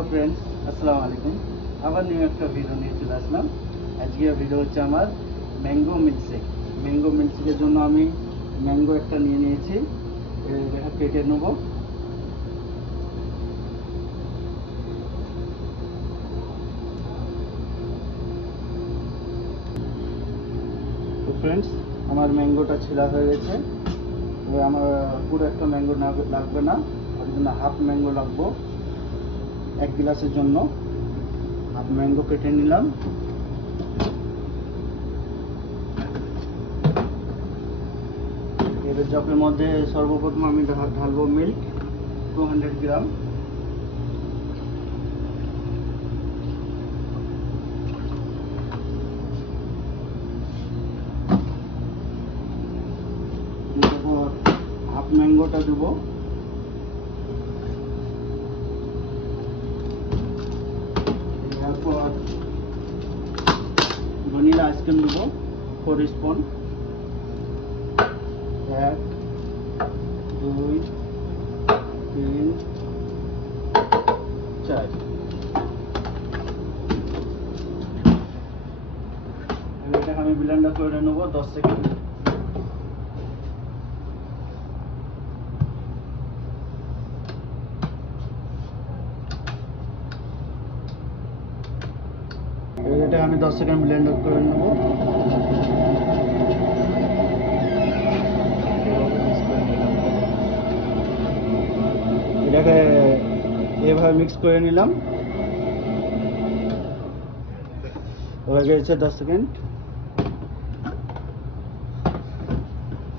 Hello friends, আসসালামু আলাইকুম। আবার নিউ একটা ভিডিও নিয়ে চলে আসলাম। আজকের ভিডিও হচ্ছে আমার ম্যাঙ্গো মিল্কশেক। ম্যাঙ্গো মিল্কশেকের জন্য আমি ম্যাঙ্গো একটা নিয়ে নিয়েছি, এটা কেটে নেব। তো ফ্রেন্ডস, আমার ম্যাঙ্গোটা ছিলা হয়ে গেছে। তবে আমার পুরো একটা ম্যাঙ্গো লাগবে না, ওর জন্য হাফ ম্যাঙ্গো লাগবো। 1 গ্লাসের জন্য হাফ ম্যাঙ্গো কেটে নিলাম। এবার জগের মধ্যে সর্বপ্রথম আমি ঢালবো মিল্ক 200 গ্রাম। তারপর হাফ ম্যাঙ্গোটা দেবো। তারপর ভ্যানিলা আইসক্রিম দেবো 4 স্পুন। 1 2 3 4। এটাকে আমি ব্লেন্ডার করে নেব 10 সেকেন্ড। এটা আমি 10 সেকেন্ড ব্লেন্ডার করে নেব। এটাকে এভাবে মিক্স করে নিলাম। হয়ে গেছে 10 সেকেন্ড।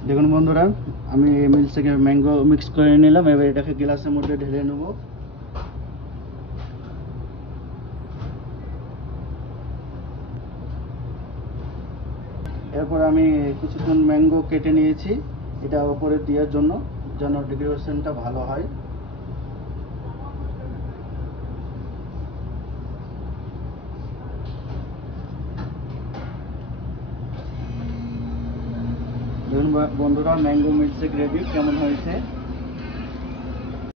দেখুন বন্ধুরা, আমি মিল্কশেকের ম্যাঙ্গো মিক্স করে নিলাম। এবার এটাকে গ্লাসের মধ্যে ঢেলে নেব। এরপর আমি কিছুক্ষণ ম্যাঙ্গো কেটে নিয়েছি, এটা উপরে দেওয়ার জন্য, যেন ডেকোরেশনটা ভালো হয়। দেখুন বন্ধুরা, ম্যাঙ্গো মিল্কশেক রেডি। কেমন হয়েছে?